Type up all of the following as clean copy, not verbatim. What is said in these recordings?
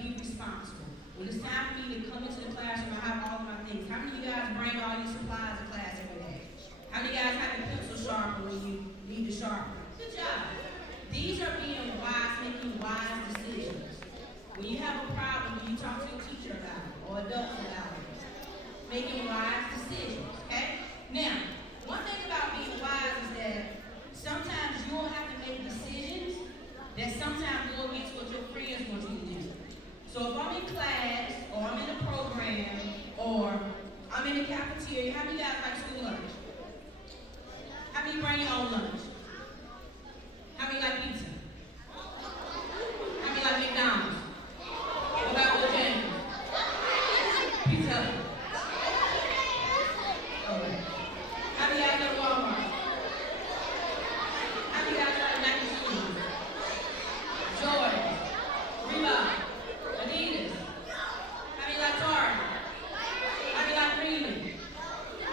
be responsible. When it's time for me to come into the classroom, I have all of my things. How many of you guys bring all your supplies to class every day? How many of you guys have a pencil sharpener when you need to sharpen? Good job. These are being wise, making wise decisions. When you have a problem, you talk to your teacher about it or adults about it. Making wise decisions, okay? Now, one thing about being wise is that sometimes you will have to make decisions that sometimes go against what your friends want you to do. So if I'm in class, or I'm in a program, or I'm in the cafeteria, how many of you guys like school lunch? How many bring your own lunch? How many like pizza? How many like McDonald's? What about Will James? Pizza. Okay. How many guys like Walmart? How many guys like Nike shoes? Jordan, Reebok, Adidas. How many like Target? How many like reading?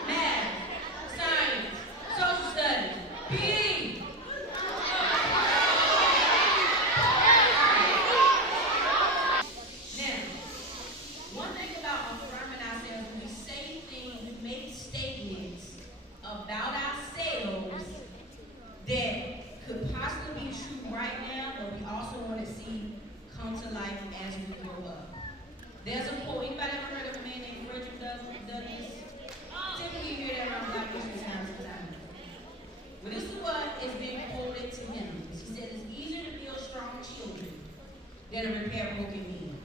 Math, science, social studies, PE. Now, one thing about affirming ourselves, when we say things, we make statements about ourselves that could possibly be true right now, but we also want to see come to life as we grow up. There's a quote. Anybody ever heard of a man named Frederick Douglass? Typically, you hear that around Black History times. But this is what is being quoted to him. He said, "It's easier to build strong children than to repair broken men.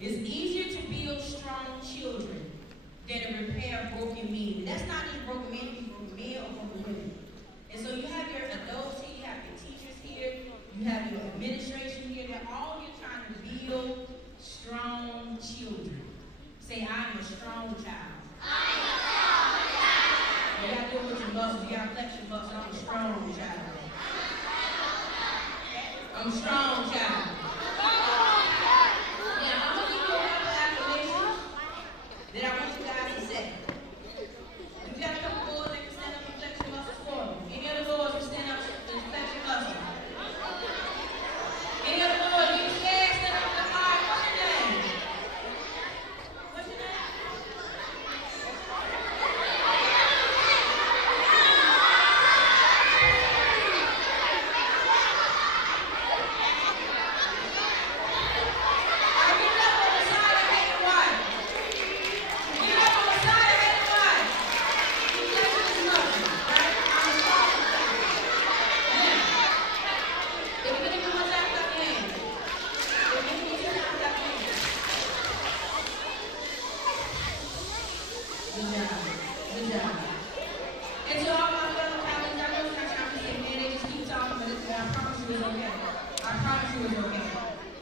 It's easier to build strong children than to repair broken men." That's not just broken men, it's broken men or broken women. And so you have your adults here, you have your teachers here, you have your administration here. They're all here trying to build strong children. Say, "I'm a strong child." I'm a strong child. You gotta do it with your muscles. You gotta flex your muscles. I'm a strong child. I'm a strong child. Now, I'm gonna give you a couple affirmations that I want you guys to say. If you got a couple boys that can stand up and flex your muscles for me. Any other boys can stand up and flex your muscles? Any other boys, you scared, stand up and all right, what's your name? What's your name? Good job. And to all my fellow colleagues, I know it's not time to say, man, they just keep talking, but I promise you it's okay. I promise you it's okay.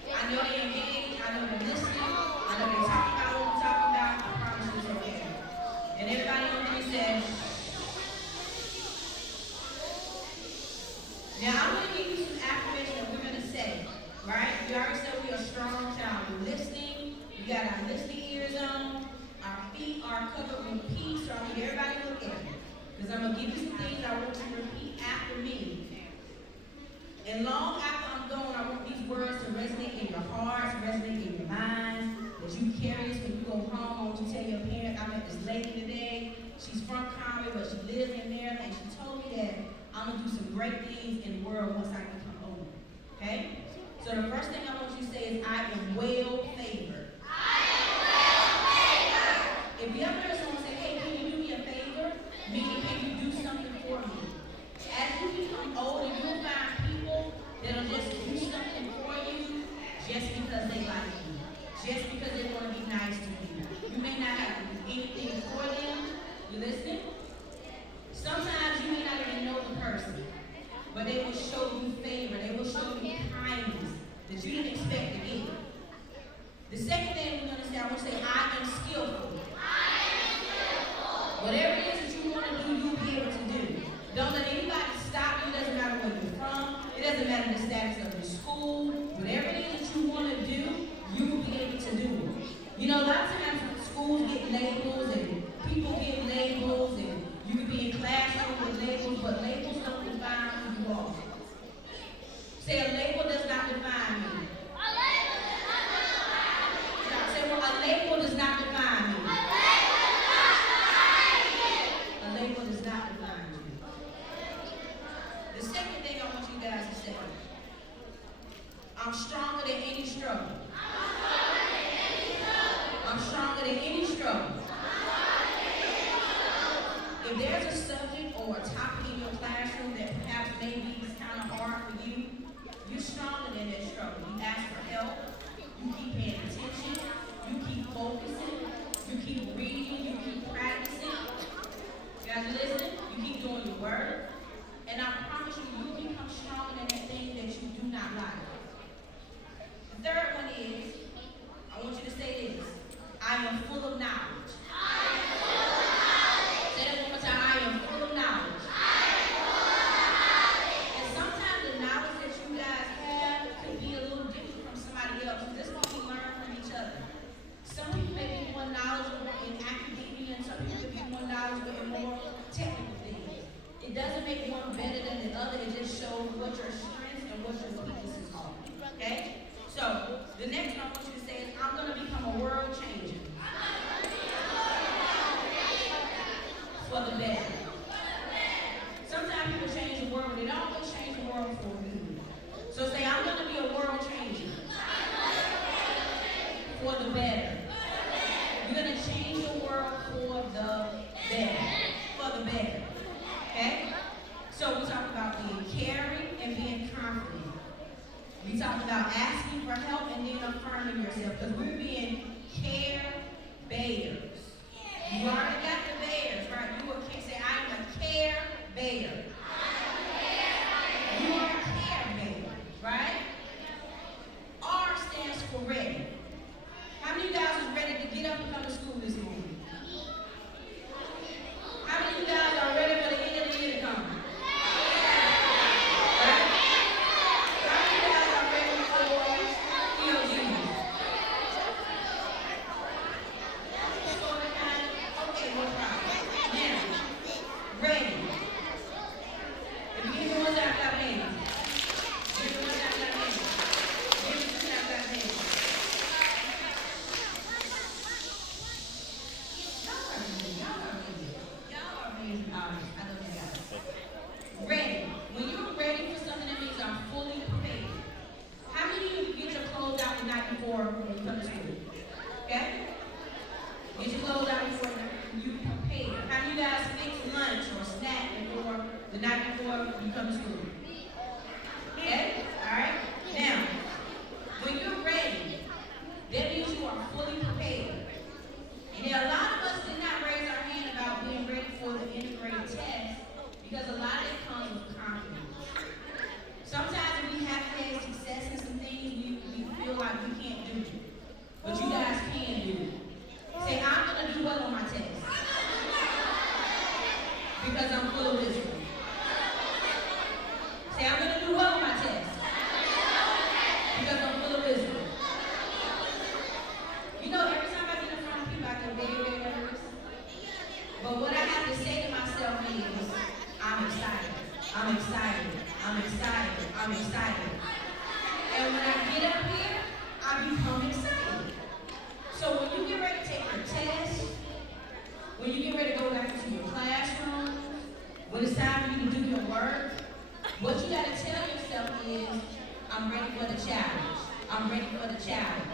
I know they engaged, I know they're listening, I know they're talking about what we're talking about, I promise you it's okay. And everybody on three says, now I'm going to give you some affirmations that we're going to say, right? We already said we're a strong child. We're listening, we got our listening ears on. Our feet are covered with peace, so I need everybody to look at me. Because I'm going to give you some things I want you to repeat after me. And long after I'm gone, I want these words to resonate in your hearts, resonate in your minds, that you carry this when you go home. I want you to tell your parents, I met this lady today. She's from Conway, but she lives in Maryland, and she told me that I'm going to do some great things in the world once I become older. Okay? So the first thing I want you to say is, I am well favored. If you ever heard someone say, "Hey, can you do me a favor?" Meaning, can you do something for me? As you become older, you'll find people that'll just do something for you just because they like you, just because they want to be nice to you. You may not have to do anything for them. You listening? Sometimes you may not even know the person, but they will show you favor. They will show you kindness that you didn't expect to get. The second thing we're going to say, I want to say, I am skillful. Whatever it is that you want to do, you'll be able to do. Don't let anybody stop you. It doesn't matter where you're from. It doesn't matter the status of your school. Whatever it is that you want to do, you will be able to do it. stronger than any struggle. I'm stronger than any struggle. If there's a subject or a topic in your classroom that perhaps maybe is kind of hard for you, you're stronger than that struggle. You ask for help. You keep paying attention. You keep focusing. You keep reading. You keep practicing. You guys are listening? You keep doing your work. And I promise you, you become stronger than that thing that you do not like. The third one is, I want you to say this. I am full of knowledge. Say that one more time. I am full of knowledge. And sometimes the knowledge that you guys have could be a little different from somebody else. And this is what we learn from each other. Some people may be more knowledgeable in academia, and some people may be more knowledgeable in more technical things. It doesn't make one better than the other. It just shows what your strengths and what your weaknesses are. Okay? So, the next one I want you to say is, I'm going to become a world changer. For the better. Sometimes people change the world, but they don't always change the world for good. So say, I'm going to be a world changer. For the better. You're going to change the world for the better. For the better. Okay? So we talked about being caring and being confident. We talked about asking for help and then affirming yourself. Because we're being care bears. You already got the bears, right? You can say, I am a care bear. You are a care bear, right? R stands for ready. How many of you guys was ready to get up and come to school this morning? How many of you guys are ready for the end of the year to come? Right? How many of you guys are ready for EOG? Okay, no problem. Now, ready. If you give me one time, clap hands. Give me one time, clap hands. Give me two time, clap hands. Y'all are amazing. I love you guys. Ready. When you're ready for something, that means I'm fully prepared. How many of you get your clothes out the night before when you come to school? Okay? Get your clothes out before you prepare. How many of you guys fix lunch or snack before the night before you come to school? Okay? Alright? Now, when you're ready, that means you are fully prepared. And there are a lot of us did not raise our hand about being ready for the integrated test because a lot of it comes with confidence. Sometimes when we have had success in some things, we feel like we can't do it. But you guys can do it. Say, I'm going to do well on my test. Because I'm full of wisdom. Say, I'm going to do well on my test. Because I'm full of wisdom. You know, every time I get in front of people, I get very, very nervous. But what I have to say to myself is, I'm excited. I'm excited. I'm excited. I'm excited. And when I get up here, I become excited. So when you get ready to take your test, when you get ready to go back into your classroom, when it's time for you to do your work, what you got to tell yourself is, I'm ready for the challenge. I'm ready for the challenge.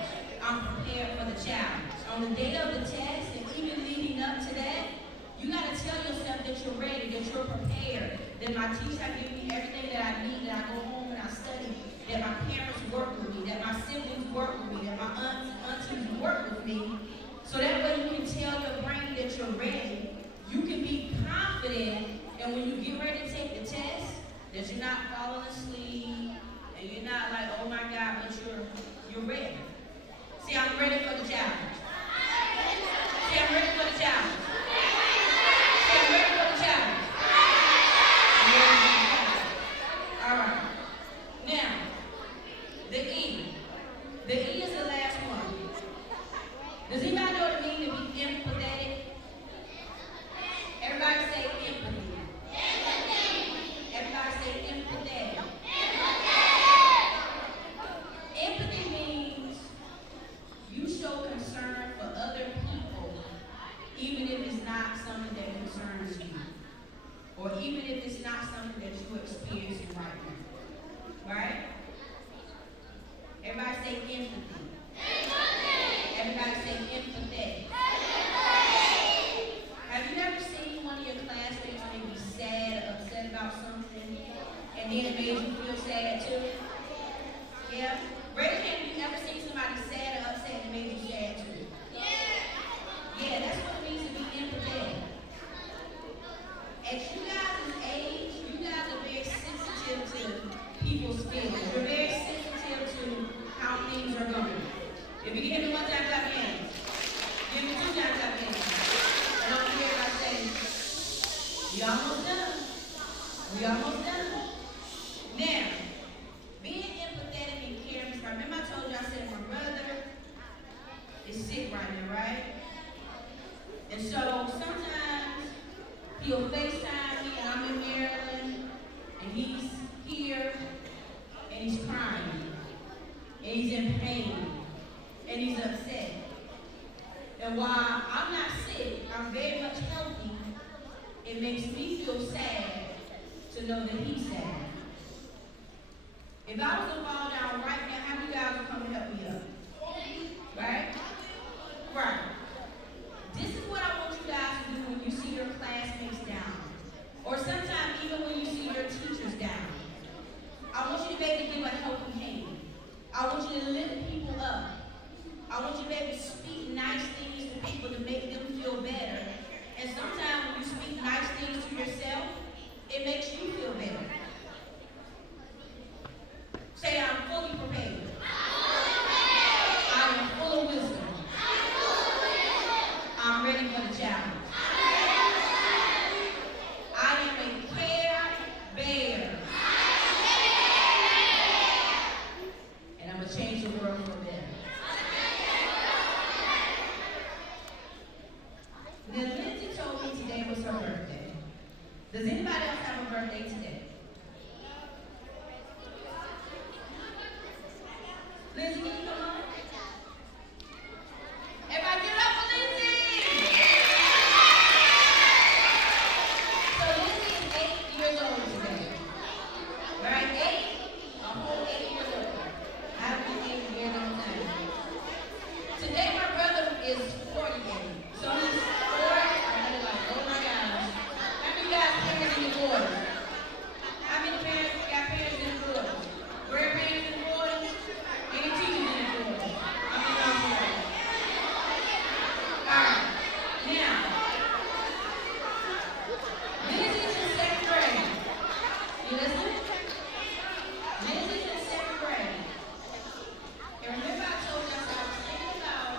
I'm prepared for the challenge. On the day of the test, and even leading up to that, you got to tell yourself that you're ready, that you're prepared, that my teachers have given me everything that I need, that I go home and I study, that my parents work with me, that my siblings work with me, that my aunties work with me. So that way you can tell your brain that you're ready. You can be confident, and when you get ready to take the test, that you're not falling asleep, and you're not like, oh my God, but you're ready. See, I'm ready for the challenge. See, I'm ready for the challenge. See, I'm ready for the challenge. All right. Now, the E. The E is the last one. Does anybody know what it means to be empathetic? Everybody say empathy. Everybody say empathetic. Empathy means you show concern and he's in pain, and he's upset. And while I'm not sick, I'm very much healthy, it makes me feel sad to know that he's sad. If I was to fall down right now, how many guys would come and help me up? Right? Right. This is what I want you guys to do when you see your classmates down. Or sometimes even when you see your teachers down. I want you to be able to give a helping hand. I want you to lift people up. I want you to be able to speak nice things to people to make them feel better. And sometimes when you speak nice things to yourself, it makes you feel better. Say, I'm fully prepared. I am full of wisdom. I'm ready for the challenge. I am a care bear. And I'm going to change the world for better. Now, Litzy told me today was her birthday. Does anybody else have a birthday today? Litzy, can you come on? Everybody give it up for Litzy! So Litzy is 8 years old today. Right? 8? A whole 8 years old. I haven't been 8 years on time. Today my brother is 48. So he's 40. I'm like, oh my gosh. How many guys parents in the quarters? How many parents got parents in the quarters? Grandparents in the quarters? Any teachers in the quarters? I mean, I'm sorry. Alright. Now, Litzy's in 2nd grade. You listen? Litzy's in 2nd grade. And remember I told you I was thinking about,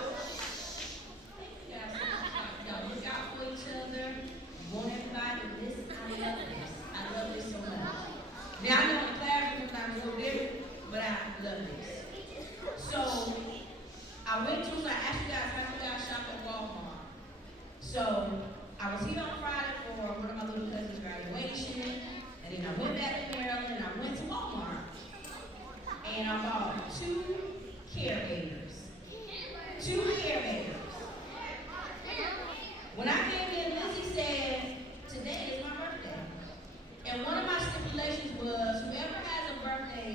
y'all look out for each other. Want everybody to listen. I love this. I love this so much. Now I know in the classroom sometimes it's a little different, but I love this. So I went to, so I asked you guys how you guys shop at Walmart. So I was here on Friday for one of my little cousins' graduation, and then I went back to Maryland and I went to Walmart. And I bought 2 care bears. 2 care bears. When I came in, Litzy said, today is my birthday. And one of my stipulations was whoever has a birthday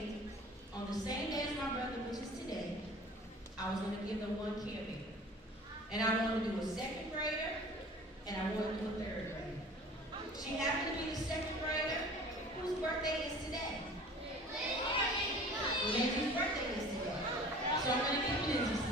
on the same day as my birthday, which is today, I was going to give them 1 care bear. And I wanted to do a 2nd grader, and I wanted to do a 3rd grader. She happened to be the 2nd grader whose birthday is today. Lindsay's birthday is today. So I'm going to give Lindsay some.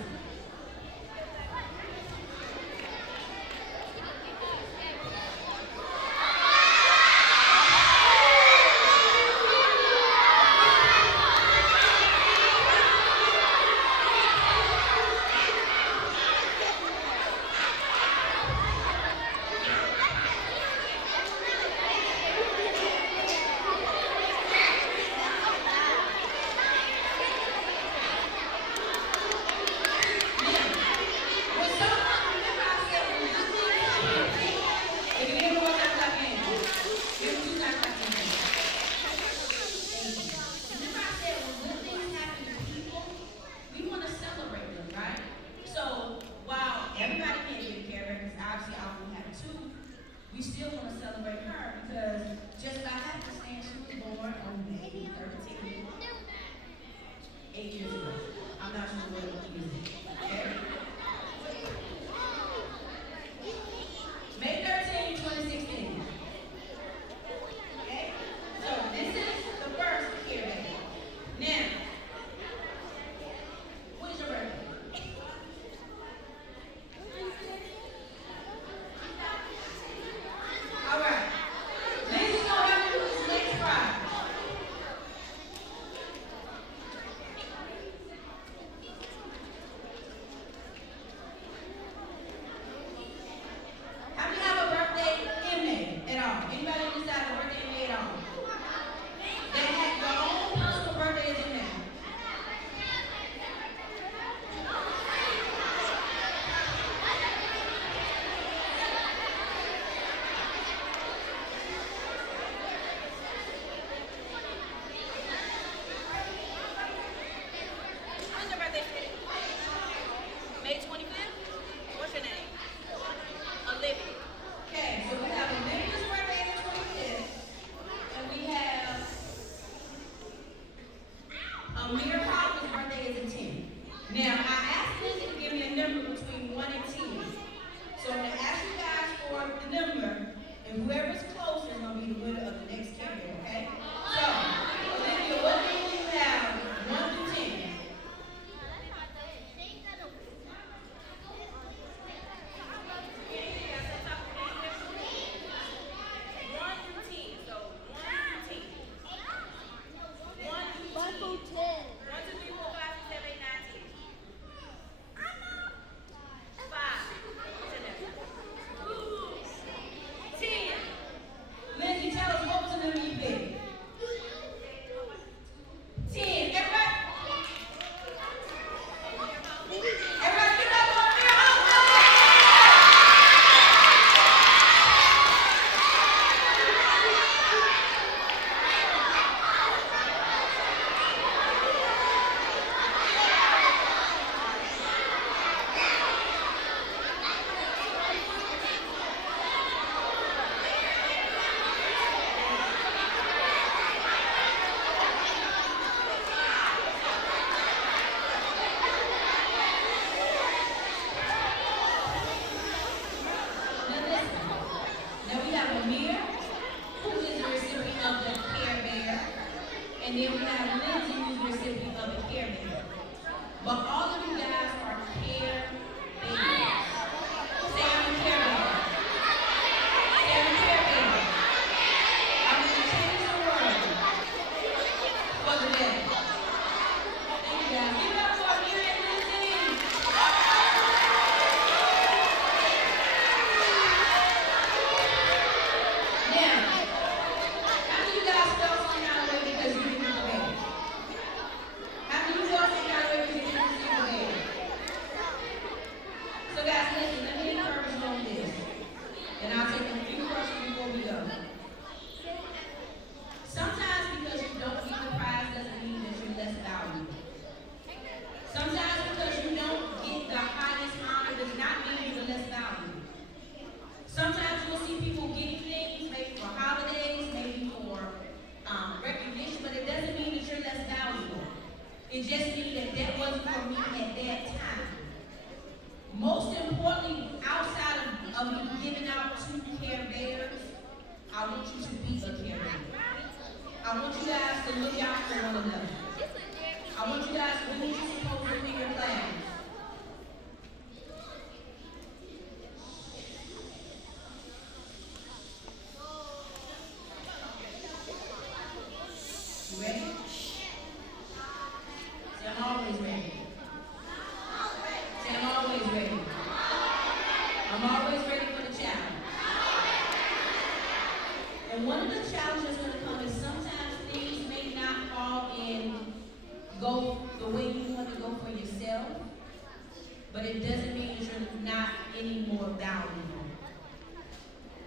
but it doesn't mean that you're not any more valuable.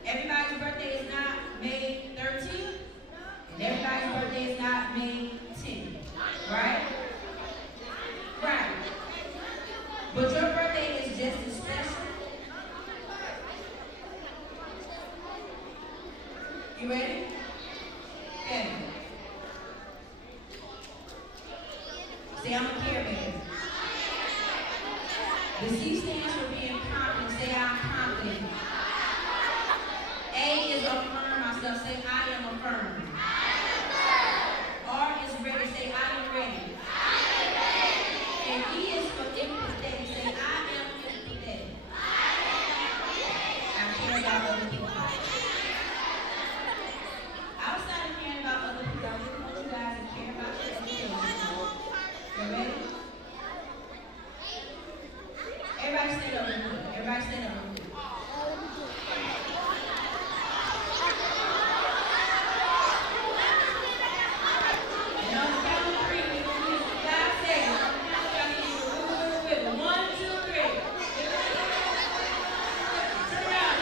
Everybody's birthday is not May 13th, and everybody's birthday is not May 10th, right? Right. But your birthday is just as special. You ready? Okay. Say, I'm a caretaker. The C stands for being confident. Say, I'm confident. A is affirm myself. Say, I am affirmed. R is ready. Say, I am ready. And E is for empathetic. Say, I am empathetic. I care about other people. Outside of caring about other people, I really want you guys to care about yourself. You ready? Everybody stand up real quick. Everybody stand up real quick. And on the count of three, we're going to use 5 seconds. Y'all need to move with it. 1, 2, 3. Turn around.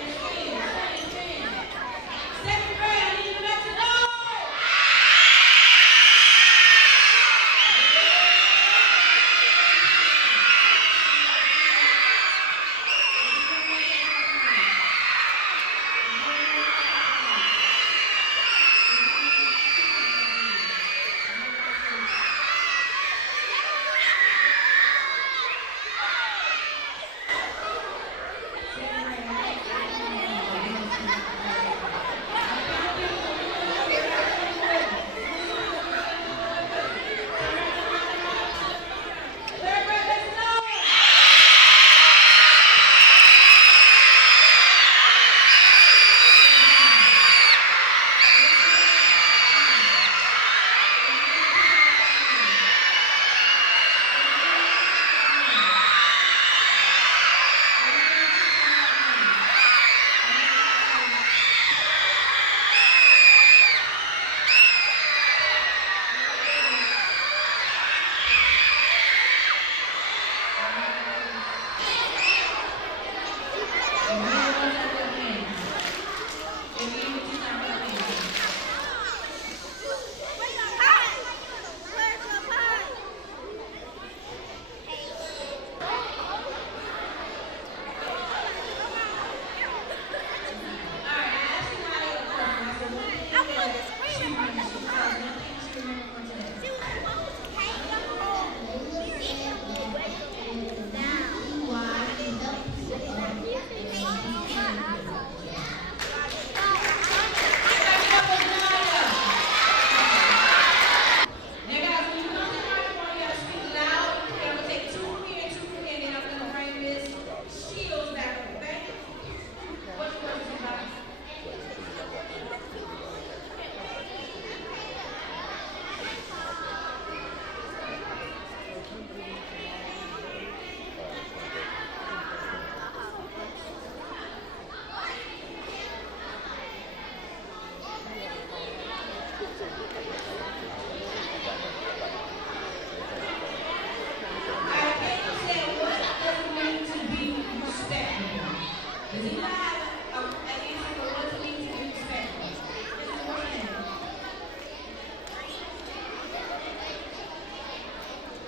And spin. Second grade, I need you to make it go.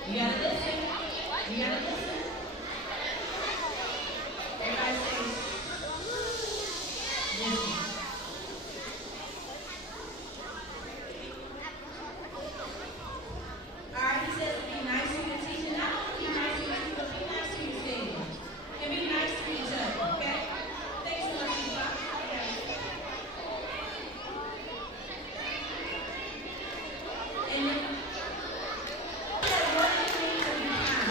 You gotta listen. You gotta listen. Everybody say, listen. Alright, he says be nice to your teacher. Not only be nice to your teacher, but be nice to your students. And be nice to each other, okay? Thanks so much, Eva. And then, what does it mean to be kind?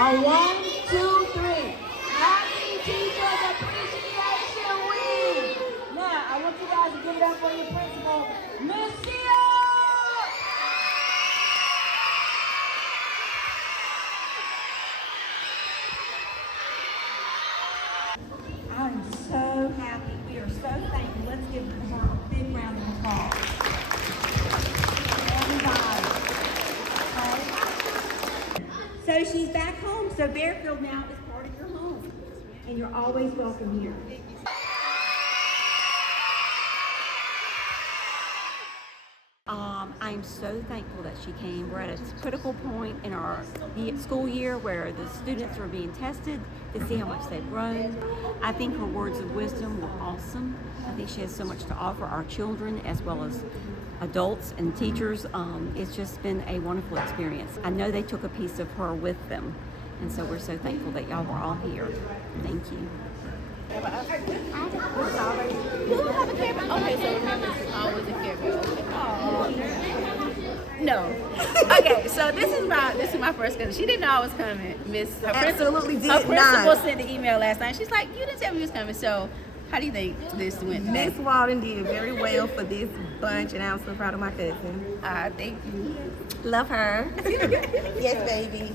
On 1, 2, 3. Happy Teachers Appreciation Week. Now, I want you guys to give it up for your principal, Miss Sheila. I'm so happy. We are so thankful. Let's give her a big round of applause. Everybody. Okay. So she's back home. So Bearfield now is part of your home. And you're always welcome here. I'm so thankful that she came. We're at a critical point in our school year where the students are being tested to see how much they've grown. I think her words of wisdom were awesome. I think she has so much to offer our children as well as adults and teachers. It's just been a wonderful experience. I know they took a piece of her with them, and so we're so thankful that y'all were all here. Thank you. Who have a camera? Okay, so remember, this is always a camera. No. Okay, so this is my first cousin. She didn't know I was coming. Her principal sent the email last night. She's like, you didn't tell me you was coming. So how do you think this went today? Miss Walden did very well for this bunch, and I'm so proud of my cousin. Thank you. Love her. Yes, baby.